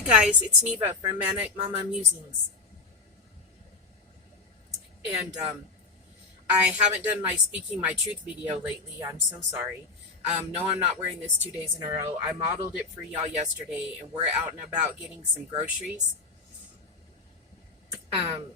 Hi guys, it's Neva from Manic Mama Musings. And I haven't done my Speaking My Truth video lately. I'm so sorry. No, I'm not wearing this 2 days in a row. I modeled it for y'all yesterday, and we're out and about getting some groceries. Um,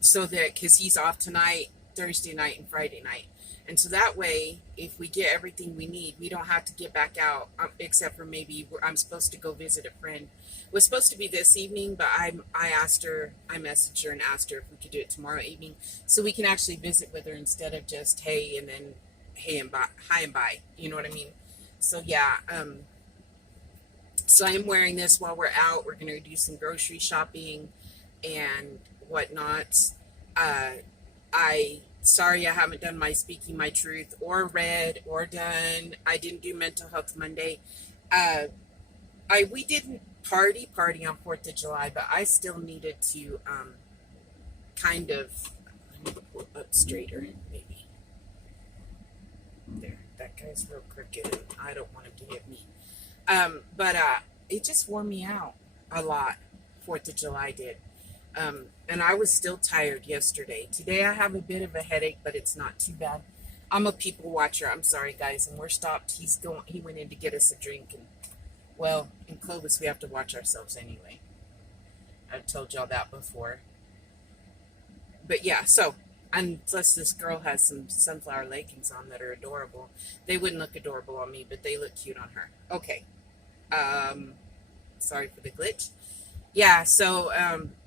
so that, because he's off tonight, Thursday night, and Friday night. And so that way, if we get everything we need, we don't have to get back out, except for maybe I'm supposed to go visit a friend. It was supposed to be this evening, but I messaged her and asked her if we could do it tomorrow evening, so we can actually visit with her instead of just hey and then hey and bye, hi and bye. You know what I mean? So yeah, so I'm wearing this while we're out. We're gonna do some grocery shopping and whatnot. Uh, I sorry I haven't done my Speaking My Truth or read or done. I didn't do Mental Health Monday. Uh, we didn't party on 4th of July, but I still needed to kind of. I need to pull it up straighter, maybe. There, that guy's real crooked, and I don't want him to hit me. But it just wore me out a lot. 4th of July did. And I was still tired yesterday. Today I have a bit of a headache, but it's not too bad. I'm a people watcher. I'm sorry, guys, and we're stopped. He went in to get us a drink, and well, in Clovis we have to watch ourselves anyway. I've told y'all that before. But yeah, so unless this girl has some sunflower leggings on that are adorable, they wouldn't look adorable on me, but they look cute on her. Okay. Sorry for the glitch. Yeah, so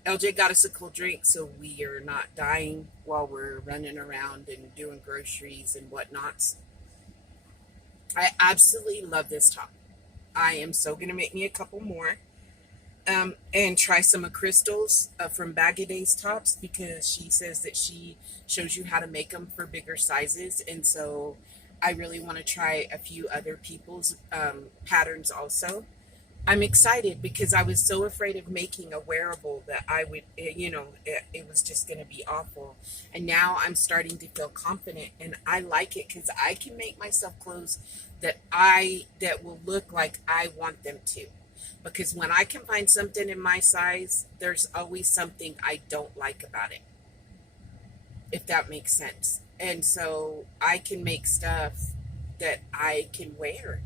LJ got us a cold drink so we are not dying while we're running around and doing groceries and whatnots. I absolutely love this top. I am so going to make me a couple more and try some of Crystal's from Bag of Days tops, because she says that she shows you how to make them for bigger sizes. And so I really want to try a few other people's patterns also. I'm excited because I was so afraid of making a wearable that I would, it was just going to be awful. And now I'm starting to feel confident, and I like it because I can make myself clothes that will look like I want them to. Because when I can find something in my size, there's always something I don't like about it, if that makes sense. And so I can make stuff that I can wear.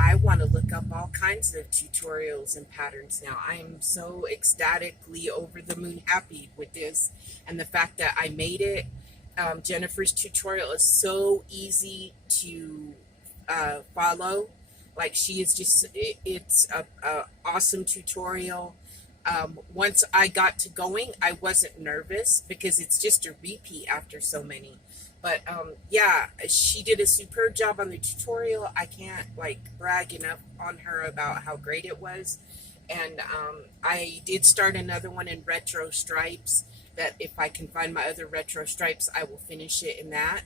I want to look up all kinds of tutorials and patterns now. I am so ecstatically over the moon happy with this, and the fact that I made it. Jennifer's tutorial is so easy to follow. Like, she is just, it's a awesome tutorial. Once I got to going, I wasn't nervous because it's just a repeat after so many. But yeah, she did a superb job on the tutorial. I can't brag enough on her about how great it was. And I did start another one in retro stripes, that if I can find my other retro stripes, I will finish it in that.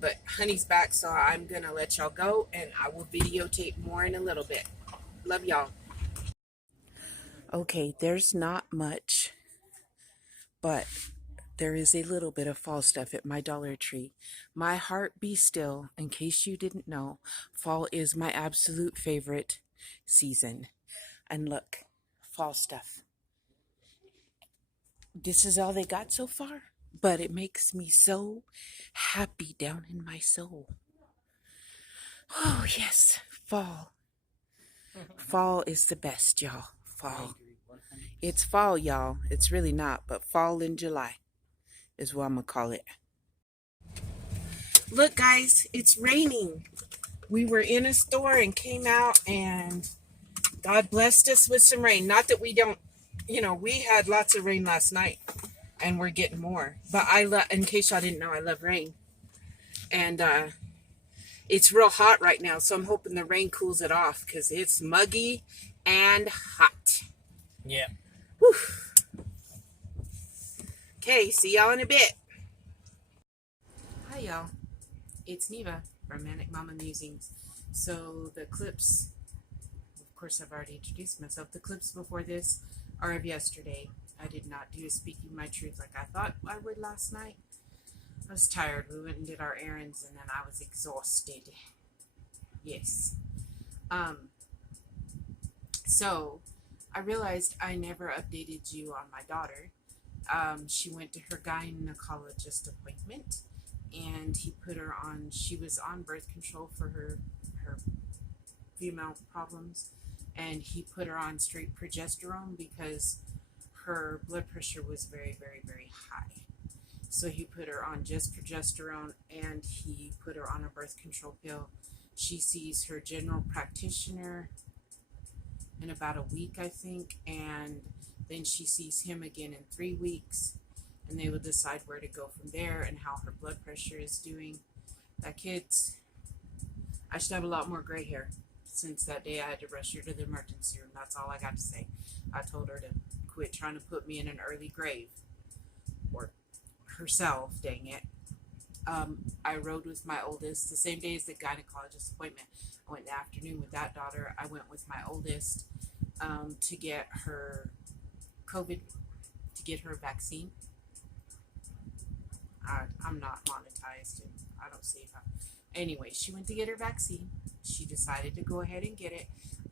But Honey's back, so I'm going to let y'all go, and I will videotape more in a little bit. Love y'all. Okay, there's not much, but there is a little bit of fall stuff at my Dollar Tree. My heart be still, in case you didn't know, fall is my absolute favorite season. And look, fall stuff. This is all they got so far, but it makes me so happy down in my soul. Oh, yes, fall. Fall is the best, y'all. Fall. It's fall, y'all. It's really not, but fall in July is what I'm going to call it. Look, guys, it's raining. We were in a store and came out, and God blessed us with some rain. Not that we don't, we had lots of rain last night, and we're getting more. But in case y'all didn't know, I love rain. And it's real hot right now, so I'm hoping the rain cools it off, because it's muggy and hot. Yeah. Whew. Okay, see y'all in a bit. Hi, y'all. It's Neva from Manic Mama Musings. So the clips, of course I've already introduced myself. The clips before this are of yesterday. I did not do a Speaking My Truth like I thought I would last night. I was tired. We went and did our errands, and then I was exhausted. Yes. So I realized I never updated you on my daughter. She went to her gynecologist appointment, and he put her on. She was on birth control for her female problems, and he put her on straight progesterone because her blood pressure was very, very, very high. So he put her on just progesterone, and he put her on a birth control pill. She sees her general practitioner in about a week, I think, and then she sees him again in 3 weeks, and they will decide where to go from there and how her blood pressure is doing. That kid's, I should have a lot more gray hair. Since that day I had to rush her to the emergency room. That's all I got to say. I told her to quit trying to put me in an early grave. Or herself, dang it. I rode with my oldest the same day as the gynecologist appointment. I went in the afternoon with that daughter. I went with my oldest to get her COVID, to get her vaccine. I'm not monetized, and I don't see how. Anyway, she went to get her vaccine. She decided to go ahead and get it.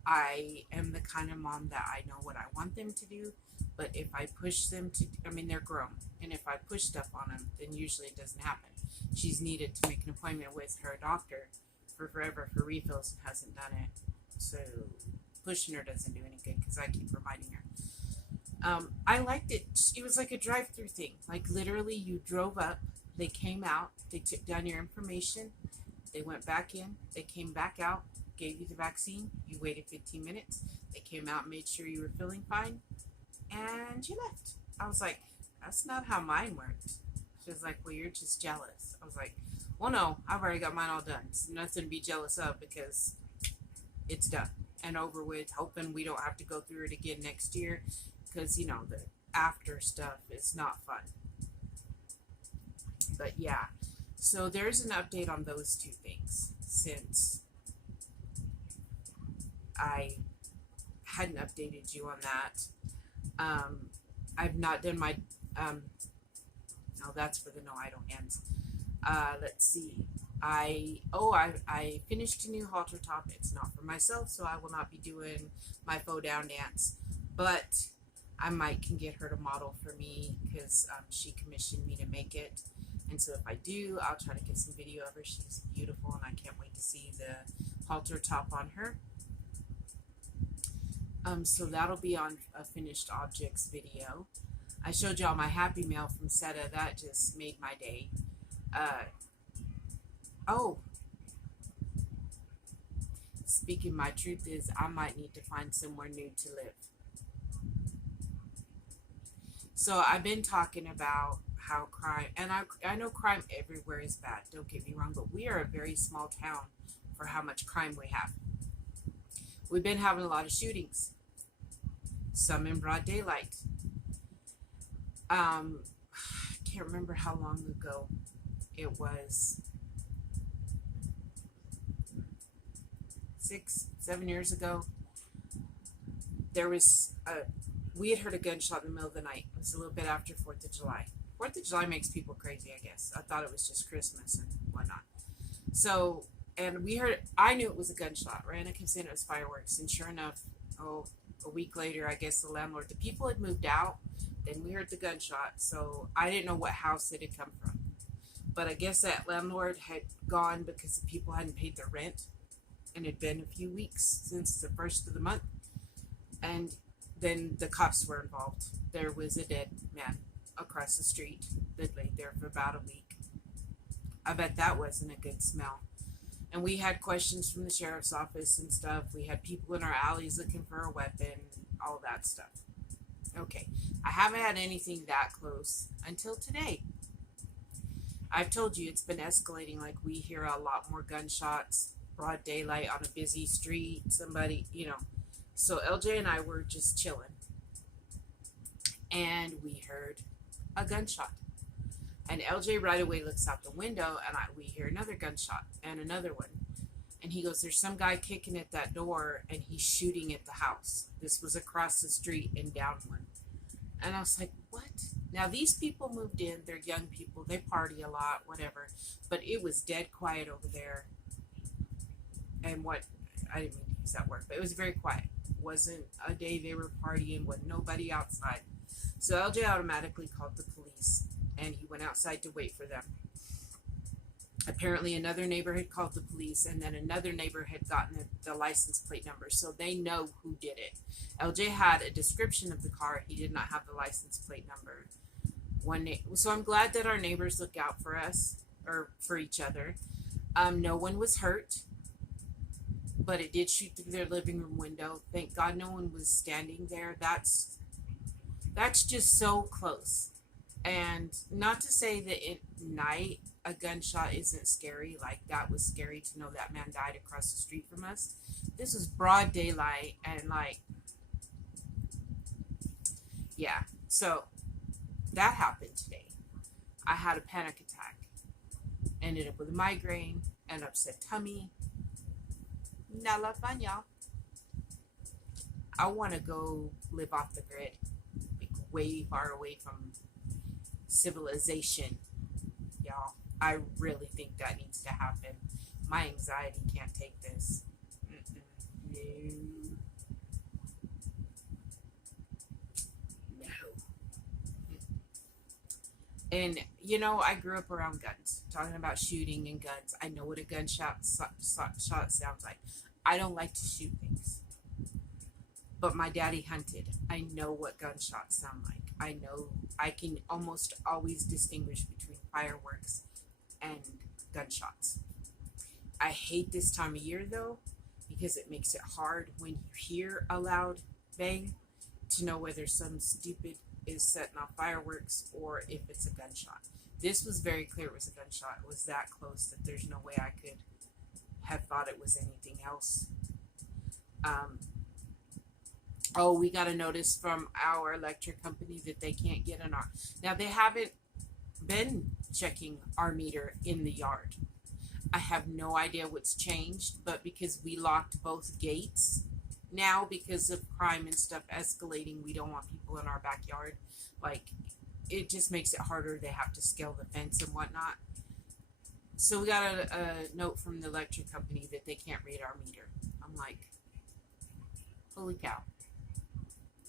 I am the kind of mom that I know what I want them to do, but if I push them to, I mean, they're grown, and if I push stuff on them, then usually it doesn't happen. She's needed to make an appointment with her doctor for forever for refills and hasn't done it. So pushing her doesn't do any good because I keep reminding her. I liked it. It was like a drive-through thing. Like literally, you drove up, they came out, they took down your information, they went back in, they came back out, gave you the vaccine, you waited 15 minutes, they came out, made sure you were feeling fine, and you left. I was like, that's not how mine worked. She was like, well, you're just jealous. I was like, well, no, I've already got mine all done. It's nothing to be jealous of because it's done and over with, hoping we don't have to go through it again next year because, you know, the after stuff is not fun. But yeah, so there's an update on those two things since I hadn't updated you on that. I've not done my, no, that's for the no idle hands. Let's see. I finished a new halter top. It's not for myself, so I will not be doing my faux down dance, but I can get her to model for me because she commissioned me to make it. And so if I do, I'll try to get some video of her. She's beautiful, and I can't wait to see the halter top on her. So that'll be on a finished objects video. I showed y'all my Happy Mail from Seta. That just made my day. Oh, speaking my truth is I might need to find somewhere new to live. So I've been talking about how crime, and I know crime everywhere is bad, don't get me wrong, but we are a very small town for how much crime we have. We've been having a lot of shootings, some in broad daylight. I can't remember how long ago it was. 6-7 years ago, there was we had heard a gunshot in the middle of the night. It was a little bit after 4th of July. 4th of July makes people crazy, I guess. I thought it was just Christmas and whatnot. So, and we heard, I knew it was a gunshot, right? And I kept saying it was fireworks. And sure enough, a week later, I guess the people had moved out. Then we heard the gunshot. So I didn't know what house it had come from. But I guess that landlord had gone because the people hadn't paid their rent. And it had been a few weeks since the first of the month. And then the cops were involved. There was a dead man across the street that laid there for about a week. I bet that wasn't a good smell. And we had questions from the sheriff's office and stuff. We had people in our alleys looking for a weapon, all that stuff. Okay, I haven't had anything that close until today. I've told you it's been escalating. Like, we hear a lot more gunshots, broad daylight on a busy street, somebody, you know. So LJ and I were just chilling, and we heard a gunshot. And LJ right away looks out the window, and we hear another gunshot and another one. And he goes, there's some guy kicking at that door, and he's shooting at the house. This was across the street and down one. And I was like, what? Now, these people moved in. They're young people. They party a lot, whatever. But it was dead quiet over there. And I didn't mean to use that word, but it was very quiet. wasn't a day they were partying with nobody outside. So LJ automatically called the police and he went outside to wait for them. Apparently another neighbor had called the police, and then another neighbor had gotten the license plate number, so they know who did it. LJ had a description of the car. He did not have the license plate number. So I'm glad that our neighbors look out for us, or for each other. No one was hurt, but it did shoot through their living room window. Thank God no one was standing there. That's just so close. And not to say that at night a gunshot isn't scary. Like, that was scary to know that man died across the street from us. This was broad daylight, and like, yeah. So that happened today. I had a panic attack. Ended up with a migraine, an upset tummy. Not a lot of fun, y'all. I want to go live off the grid, like way far away from civilization, y'all. I really think that needs to happen. My anxiety can't take this. No. No. And, you know, I grew up around guns. Talking about shooting and guns. I know what a gunshot shot sounds like. I don't like to shoot things. But my daddy hunted. I know what gunshots sound like. I know I can almost always distinguish between fireworks and gunshots. I hate this time of year though, because it makes it hard when you hear a loud bang to know whether some stupid is setting off fireworks or if it's a gunshot. This was very clear it was a gunshot. It was that close that there's no way I could have thought it was anything else. Oh, we got a notice from our electric company that they can't get an R. Now, they haven't been checking our meter in the yard. I have no idea what's changed, but because we locked both gates now because of crime and stuff escalating, we don't want people in our backyard. Like, it just makes it harder. They have to scale the fence and whatnot. So we got a note from the electric company that they can't read our meter. I'm like, holy cow.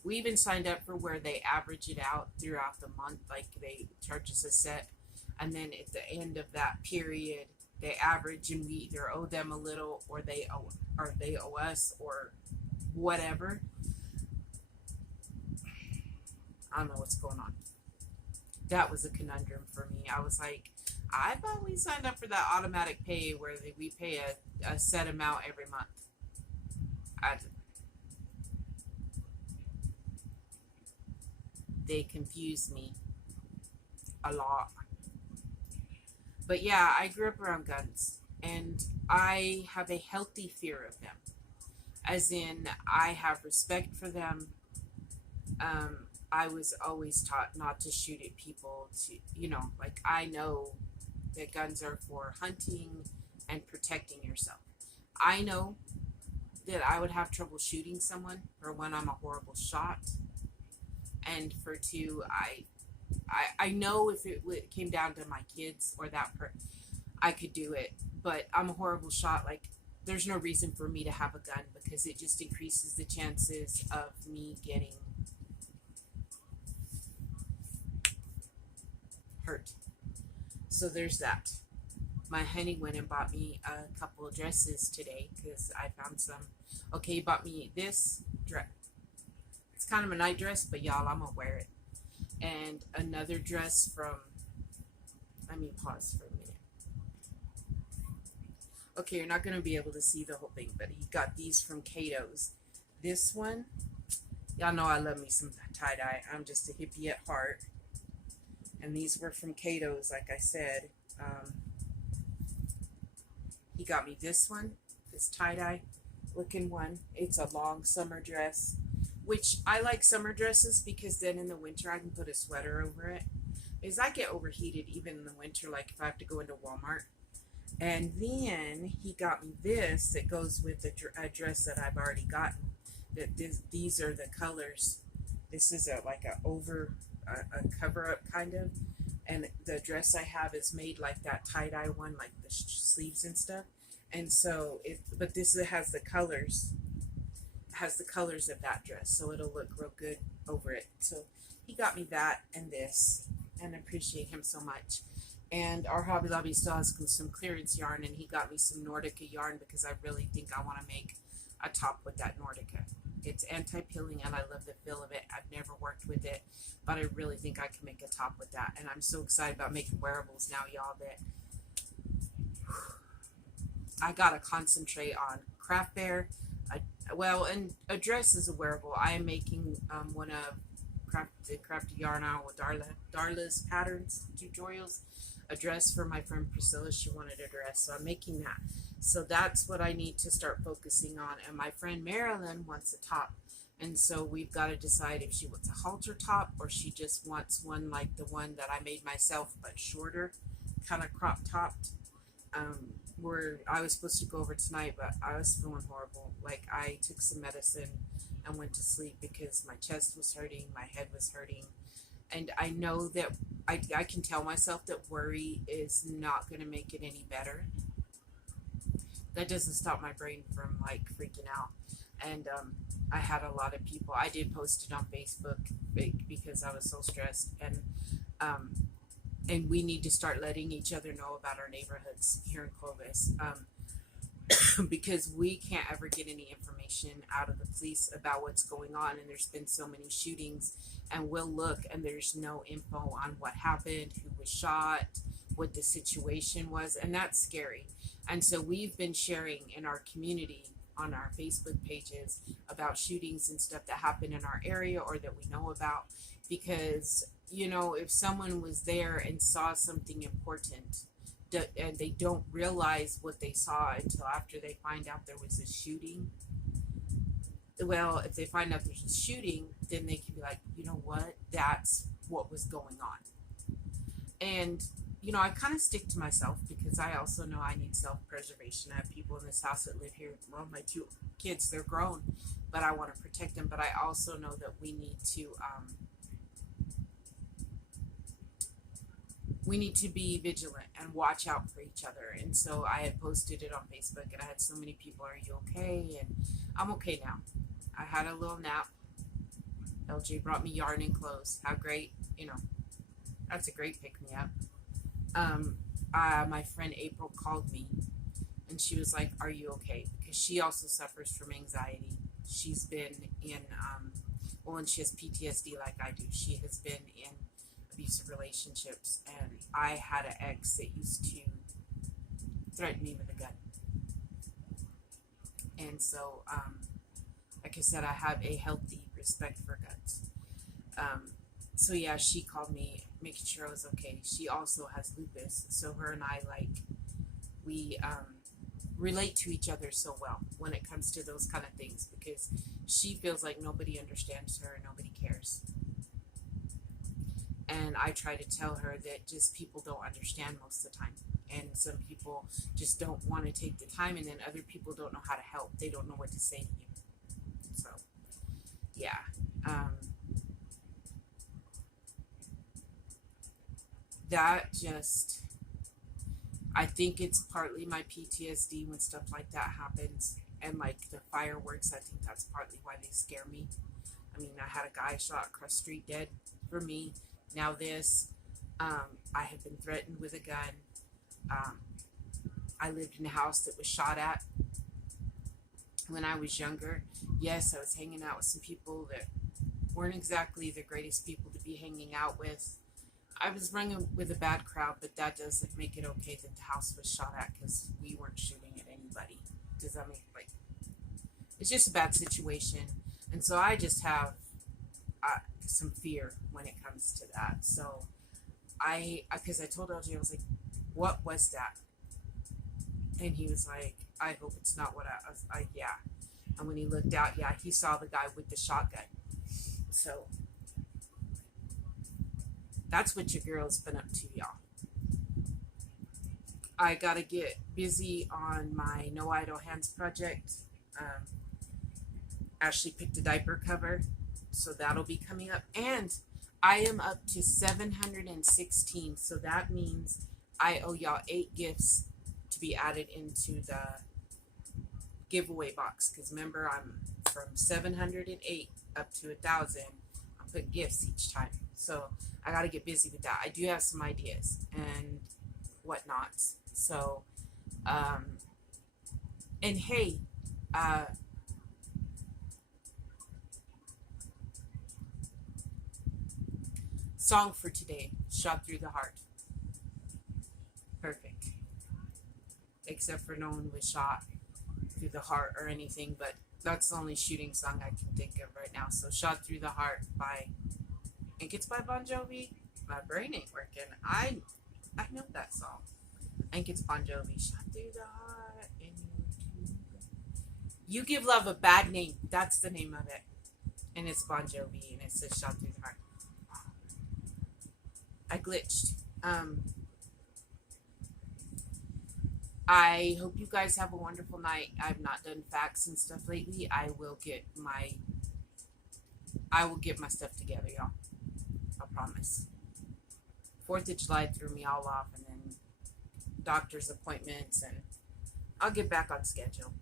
We even signed up for where they average it out throughout the month. Like, they charge us a set, and then at the end of that period, they average, and we either owe them a little, or they owe us, or whatever. I don't know what's going on. That was a conundrum for me. I was like, I thought we signed up for that automatic pay where we pay a set amount every month. They confuse me a lot. But yeah, I grew up around guns, and I have a healthy fear of them. As in, I have respect for them. I was always taught not to shoot at people. Like, I know that guns are for hunting and protecting yourself. I know that I would have trouble shooting someone. For one, I'm a horrible shot. And for two, I know if it came down to my kids or I could do it. But I'm a horrible shot. Like, there's no reason for me to have a gun because it just increases the chances of me getting hurt. So there's that. My honey went and bought me a couple of dresses today because I found some. Okay, he bought me this dress. It's kind of a night dress, but y'all, I'm gonna wear it. And another dress from, let me pause for a minute. Okay, you're not gonna be able to see the whole thing, but he got these from Cato's. This one, y'all know I love me some tie-dye. I'm just a hippie at heart. And these were from Cato's, like I said. He got me this one, this tie-dye looking one. It's a long summer dress, which I like summer dresses because then in the winter I can put a sweater over it. Because I get overheated even in the winter, like if I have to go into Walmart. And then he got me this that goes with a dress that I've already gotten. These are the colors. This is a cover-up kind of. And the dress I have is made like that tie-dye one, like the sleeves and stuff. And so, but this has the colors. has the colors of that dress, so it'll look real good over it. So he got me that and this, and I appreciate him so much. And our Hobby Lobby still has some clearance yarn, and he got me some Nordica yarn because I really think I want to make a top with that Nordica. It's anti-peeling and I love the feel of it. I've never worked with it, but I really think I can make a top with that. And I'm so excited about making wearables now, y'all, that I gotta concentrate on craft bear. And a dress is a wearable. I am making one of crafty yarn out with Darla's patterns tutorials. A dress for my friend Priscilla. She wanted a dress, so I'm making that. So that's what I need to start focusing on. And my friend Marilyn wants a top. And so we've got to decide if she wants a halter top or she just wants one like the one that I made myself, but shorter, kind of crop topped. Where I was supposed to go over tonight, but I was feeling horrible. Like I took some medicine and went to sleep because my chest was hurting, my head was hurting. And I know that I can tell myself that worry is not going to make it any better. That doesn't stop my brain from like freaking out. And I had a lot of people. I did post it on Facebook because I was so stressed. And we need to start letting each other know about our neighborhoods here in Clovis. Because we can't ever get any information out of the police about what's going on, and there's been so many shootings, and we'll look and there's no info on what happened, who was shot, what the situation was, and that's scary. And so we've been sharing in our community on our Facebook pages about shootings and stuff that happen in our area or that we know about, because if someone was there and saw something important and they don't realize what they saw until after they find out there was a shooting. Well, if they find out there's a shooting, then they can be like, you know what, that's what was going on. And I kind of stick to myself because I also know I need self-preservation. I have people in this house that live here. Well, my two kids, they're grown, but I want to protect them. But I also know that we need to be vigilant and watch out for each other. And so I had posted it on Facebook, and I had so many people, are you okay? And I'm okay now. I had a little nap. LJ brought me yarn and clothes. How great, that's a great pick-me-up. My friend April called me, and she was like, are you okay? Because she also suffers from anxiety. She's been in, and she has PTSD like I do. She has been in abusive relationships, and I had an ex that used to threaten me with a gun. And so, like I said, I have a healthy respect for guns. So yeah, she called me, making sure I was okay. She also has lupus, so her and I, we relate to each other so well when it comes to those kind of things, because she feels like nobody understands her, nobody cares. And I try to tell her that just people don't understand most of the time. And some people just don't want to take the time, and then other people don't know how to help. They don't know what to say to you. So, yeah. I think it's partly my PTSD when stuff like that happens. And like the fireworks, I think that's partly why they scare me. I mean, I had a guy shot across the street dead for me. Now this, I have been threatened with a gun. I lived in a house that was shot at when I was younger. Yes, I was hanging out with some people that weren't exactly the greatest people to be hanging out with. I was running with a bad crowd, but that doesn't make it okay that the house was shot at because we weren't shooting at anybody. Does that make, it's just a bad situation. And so I just have some fear when it comes to that. So because I told LJ, I was like, what was that? And he was like, I hope it's not what I was like, yeah. And when he looked out, yeah, he saw the guy with the shotgun. So that's what your girl's been up to, y'all. I gotta get busy on my No Idle Hands project. Ashley picked a diaper cover, so that'll be coming up. And I am up to 716, so that means I owe y'all 8 gifts to be added into the giveaway box. Because remember, I'm from 708 up to 1,000. I'm putting gifts each time. So I got to get busy with that. I do have some ideas and whatnot. So, and hey, uh, song for today, Shot Through the Heart. Perfect. Except for no one was shot through the heart or anything, but that's the only shooting song I can think of right now. So Shot Through the Heart by, I think it's by Bon Jovi. My brain ain't working. I know that song. I think it's Bon Jovi. Shot through the heart. You Give Love a Bad Name. That's the name of it. And it's Bon Jovi and it says Shot Through the Heart. I glitched. I hope you guys have a wonderful night. I've not done facts and stuff lately. I will get my stuff together, y'all. I promise. 4th of July threw me all off, and then doctor's appointments, and I'll get back on schedule.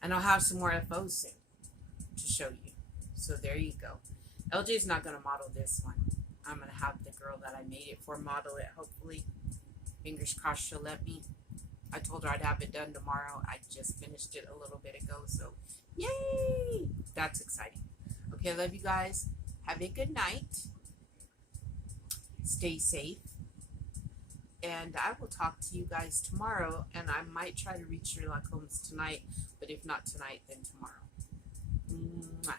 And I'll have some more FOs soon to show you. So there you go. LJ's not going to model this one. I'm going to have the girl that I made it for model it, hopefully. Fingers crossed she'll let me. I told her I'd have it done tomorrow. I just finished it a little bit ago, so yay! That's exciting. Okay, I love you guys. Have a good night. Stay safe. And I will talk to you guys tomorrow, and I might try to reach Sherlock Holmes tonight, but if not tonight, then tomorrow. Mwah.